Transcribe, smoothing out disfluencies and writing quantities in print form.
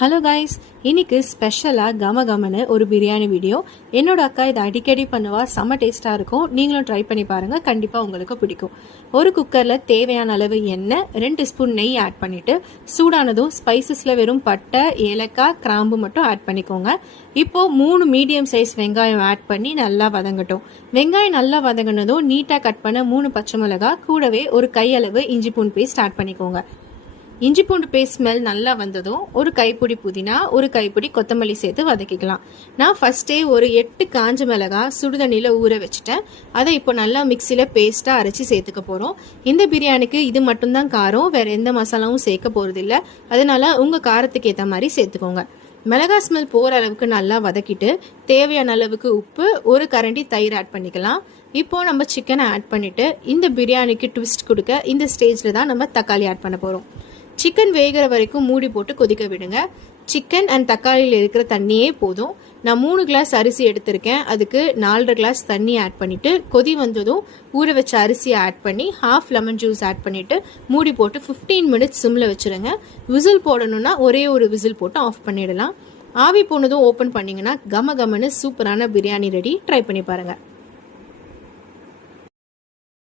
Hello guys, இன்னைக்கு ஸ்பெஷலாக கமகமனு ஒரு பிரியாணி வீடியோ. என்னோட அக்கா இதை அடிக்கடி பண்ணுவா, செம்ம டேஸ்ட்டாக இருக்கும். நீங்களும் ட்ரை பண்ணி பாருங்கள், கண்டிப்பாக உங்களுக்கு பிடிக்கும். ஒரு குக்கரில் தேவையான அளவு எண்ணெய், 2 ஸ்பூன் நெய் ஆட் பண்ணிவிட்டு சூடானதும் ஸ்பைசஸில் வெறும் பட்டை, ஏலக்காய், கிராம்பு மட்டும் ஆட் பண்ணிக்கோங்க. இப்போது 3 மீடியம் சைஸ் வெங்காயம் ஆட் பண்ணி நல்லா வதங்கட்டும். வெங்காயம் நல்லா வதங்கினதும் நீட்டாக கட் பண்ண 3 பச்சை மிளகாய், கூடவே ஒரு கையளவு இஞ்சி பூண்டு பேஸ்ட் ஆட் பண்ணிக்கோங்க. இஞ்சி பூண்டு பேஸ்ட் ஸ்மெல் நல்லா வந்ததும் ஒரு கைப்பிடி புதினா, ஒரு கைப்பிடி கொத்தமல்லி சேர்த்து வதக்கிக்கலாம். நான் ஃபர்ஸ்டே ஒரு 8 காஞ்ச மிளகாய் சுடுதண்ணியில் ஊற வச்சுட்டேன். அதை இப்போ நல்லா மிக்சியில் பேஸ்ட்டாக அரைச்சி சேர்த்துக்க போகிறோம். இந்த பிரியாணிக்கு இது மட்டும்தான் காரம், வேறு எந்த மசாலாவும் சேர்க்க போகிறதில்ல. அதனால உங்கள் காரத்துக்கு ஏற்ற மாதிரி சேர்த்துக்கோங்க. மிளகாய் ஸ்மெல் போகிற அளவுக்கு நல்லா வதக்கிட்டு தேவையான அளவுக்கு உப்பு, ஒரு கரண்டி தயிர் ஆட் பண்ணிக்கலாம். இப்போது நம்ம சிக்கனை ஆட் பண்ணிவிட்டு இந்த பிரியாணிக்கு ட்விஸ்ட் கொடுக்க இந்த ஸ்டேஜில் தான் நம்ம தக்காளி ஆட் பண்ண போகிறோம். சிக்கன் வேகிற வரைக்கும் மூடி போட்டு கொதிக்க விடுங்க. சிக்கன் அண்ட் தக்காளியில் இருக்கிற தண்ணியே போதும். நான் 3 கிளாஸ் அரிசி எடுத்திருக்கேன். அதுக்கு 4.5 கிளாஸ் தண்ணி ஆட் பண்ணிவிட்டு கொதி வந்ததும் ஊற வச்ச அரிசியை ஆட் பண்ணி ஹாஃப் லெமன் ஜூஸ் ஆட் பண்ணிவிட்டு மூடி போட்டு 15 மினிட்ஸ் சிம்மில் வச்சுருங்க. விசில் போடணுன்னா ஒரே ஒரு விசில் போட்டு ஆஃப் பண்ணிடலாம். ஆவி போனதும் ஓப்பன் பண்ணிங்கன்னா கம கமன்னு சூப்பரான பிரியாணி ரெடி. ட்ரை பண்ணி பாருங்கள்.